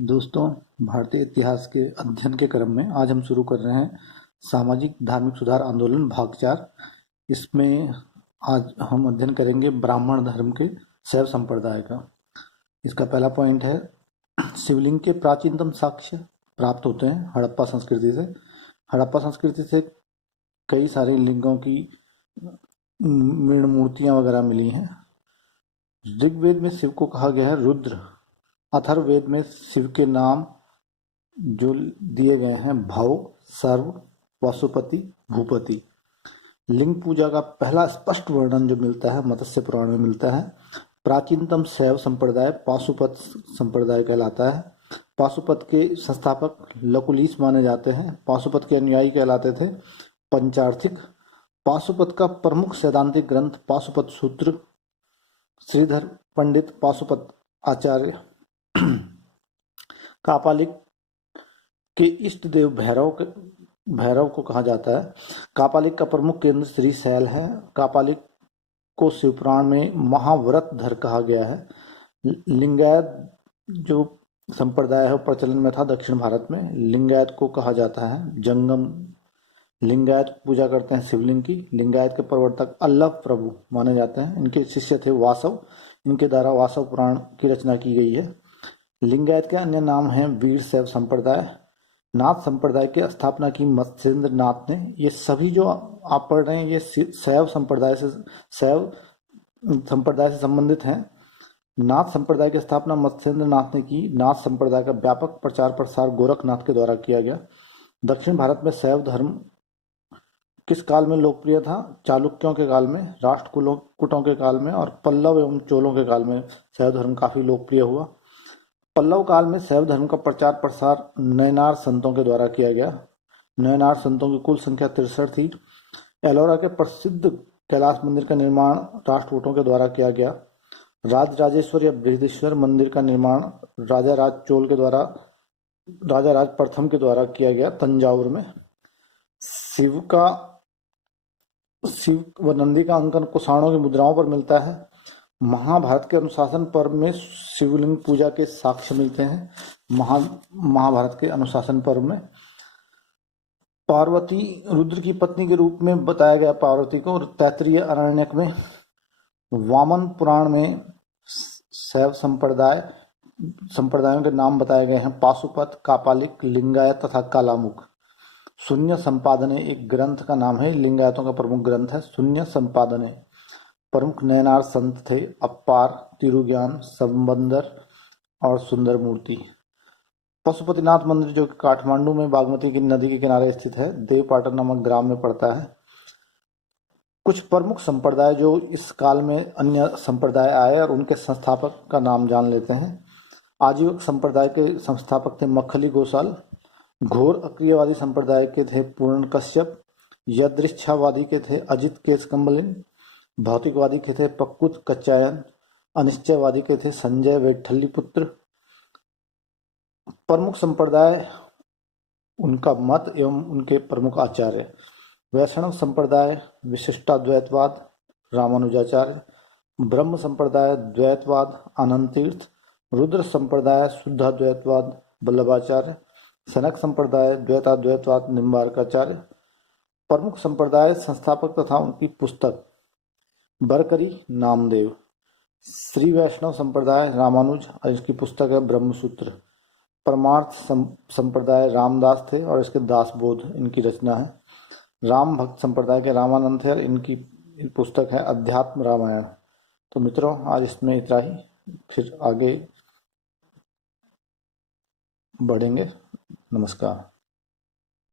दोस्तों, भारतीय इतिहास के अध्ययन के क्रम में आज हम शुरू कर रहे हैं सामाजिक धार्मिक सुधार आंदोलन भाग 4। इसमें आज हम अध्ययन करेंगे ब्राह्मण धर्म के शैव संप्रदाय का। इसका पहला पॉइंट है, शिवलिंग के प्राचीनतम साक्ष्य प्राप्त होते हैं हड़प्पा संस्कृति से। हड़प्पा संस्कृति से कई सारे लिंगों की मृण मूर्तियां वगैरह मिली हैं। ऋग्वेद में शिव को कहा गया है रुद्र। अथर्ववेद में शिव के नाम जो दिए गए हैं भव, सर्व, पशुपति, भूपति। लिंग पूजा का पहला स्पष्ट वर्णन जो मिलता है मत्स्य पुराण में मिलता है। प्राचीनतम शैव संप्रदाय पाशुपत संप्रदाय कहलाता है। पाशुपत के संस्थापक लकुलीस माने जाते हैं। पाशुपत के अनुयायी कहलाते थे पंचार्थिक। पाशुपत का प्रमुख सैद्धांतिक ग्रंथ पाशुपत सूत्र। श्रीधर पंडित पाशुपत आचार्य कापालिक के इष्ट देव भैरव को कहा जाता है। कापालिक का प्रमुख केंद्र श्रीशैल है। कापालिक को शिवपुराण में महाव्रतधर कहा गया है। लिंगायत जो संप्रदाय है प्रचलन में था दक्षिण भारत में। लिंगायत को कहा जाता है जंगम। लिंगायत पूजा करते हैं शिवलिंग की। लिंगायत के प्रवर्तक अल्लभ प्रभु माने जाते हैं। इनके शिष्य थे वासव। इनके द्वारा वासव पुराण की रचना की गई है। लिंगायत के अन्य नाम हैं वीर शैव संप्रदाय। नाथ संप्रदाय की स्थापना की मत्स्येंद्र नाथ ने। ये सभी जो आप पढ़ रहे हैं ये शैव संप्रदाय से संबंधित हैं। नाथ संप्रदाय की स्थापना मत्स्येंद्र नाथ ने की। नाथ संप्रदाय का व्यापक प्रचार प्रसार गोरखनाथ के द्वारा किया गया। दक्षिण भारत में शैव धर्म किस काल में लोकप्रिय था? चालुक्यों के काल में, राष्ट्रकूटों के काल में और पल्लव एवं चोलों के काल में शैव धर्म काफी लोकप्रिय हुआ। पल्लव काल में शैव धर्म का प्रचार प्रसार नयनार संतों के द्वारा किया गया। नयनार संतों की कुल संख्या 63 थी। एलोरा के प्रसिद्ध कैलाश मंदिर का निर्माण राष्ट्रकूटों के द्वारा किया गया। राजराजेश्वर या बृहदेश्वर मंदिर का निर्माण राजा राज प्रथम के द्वारा किया गया तंजावुर में। शिव व नंदी का अंकन कुषाणों की मुद्राओं पर मिलता है। महाभारत के अनुशासन पर्व में शिवलिंग पूजा के साक्ष्य मिलते हैं। महाभारत के अनुशासन पर्व में पार्वती रुद्र की पत्नी के रूप में बताया गया पार्वती को। और तैत्तिरीय अरण्यक में वामन पुराण में शैव संप्रदायों के नाम बताए गए हैं पाशुपत, कापालिक, लिंगायत तथा कालामुख। शून्य संपादने एक ग्रंथ का नाम है। लिंगायतों का प्रमुख ग्रंथ है शून्य संपादने। प्रमुख नयनार संत थे अप्पार, तिरुज्ञान, संबंदर और सुंदर मूर्ति। पशुपतिनाथ मंदिर जो काठमांडू में बागमती की नदी के किनारे स्थित है, देवपाटन नामक ग्राम में पड़ता है। कुछ प्रमुख संप्रदाय जो इस काल में अन्य संप्रदाय आए और उनके संस्थापक का नाम जान लेते हैं। आजीवक संप्रदाय के संस्थापक थे मक्खली गोसाल। घोर अक्रियवादी संप्रदाय के थे पूर्ण कश्यप। यदृच्छावादी के थे अजित केशकम्बलिन। भौतिकवादी के थे पक्कुत कच्चायन। अनिश्चयवादी के थे संजय वेठल्लीपुत्र। प्रमुख संप्रदाय, उनका मत एवं उनके प्रमुख आचार्य। वैष्णव संप्रदाय विशिष्टाद्वैतवाद रामानुजाचार्य। ब्रह्म संप्रदाय द्वैतवाद आनंद तीर्थ। रुद्र संप्रदाय शुद्धाद्वैतवाद वल्लभाचार्य। सनक संप्रदाय द्वैताद्वैतवाद निम्बार्काचार्य। प्रमुख संप्रदाय संस्थापक तथा उनकी पुस्तक बरकरी नामदेव। श्री वैष्णव संप्रदाय रामानुज और इसकी पुस्तक है ब्रह्मसूत्र। परमार्थ संप्रदाय रामदास थे और इसके दासबोध इनकी रचना है। राम भक्त संप्रदाय के रामानंद थे और इनकी पुस्तक है अध्यात्म रामायण। तो मित्रों, आज इसमें इतना ही, फिर आगे बढ़ेंगे। नमस्कार।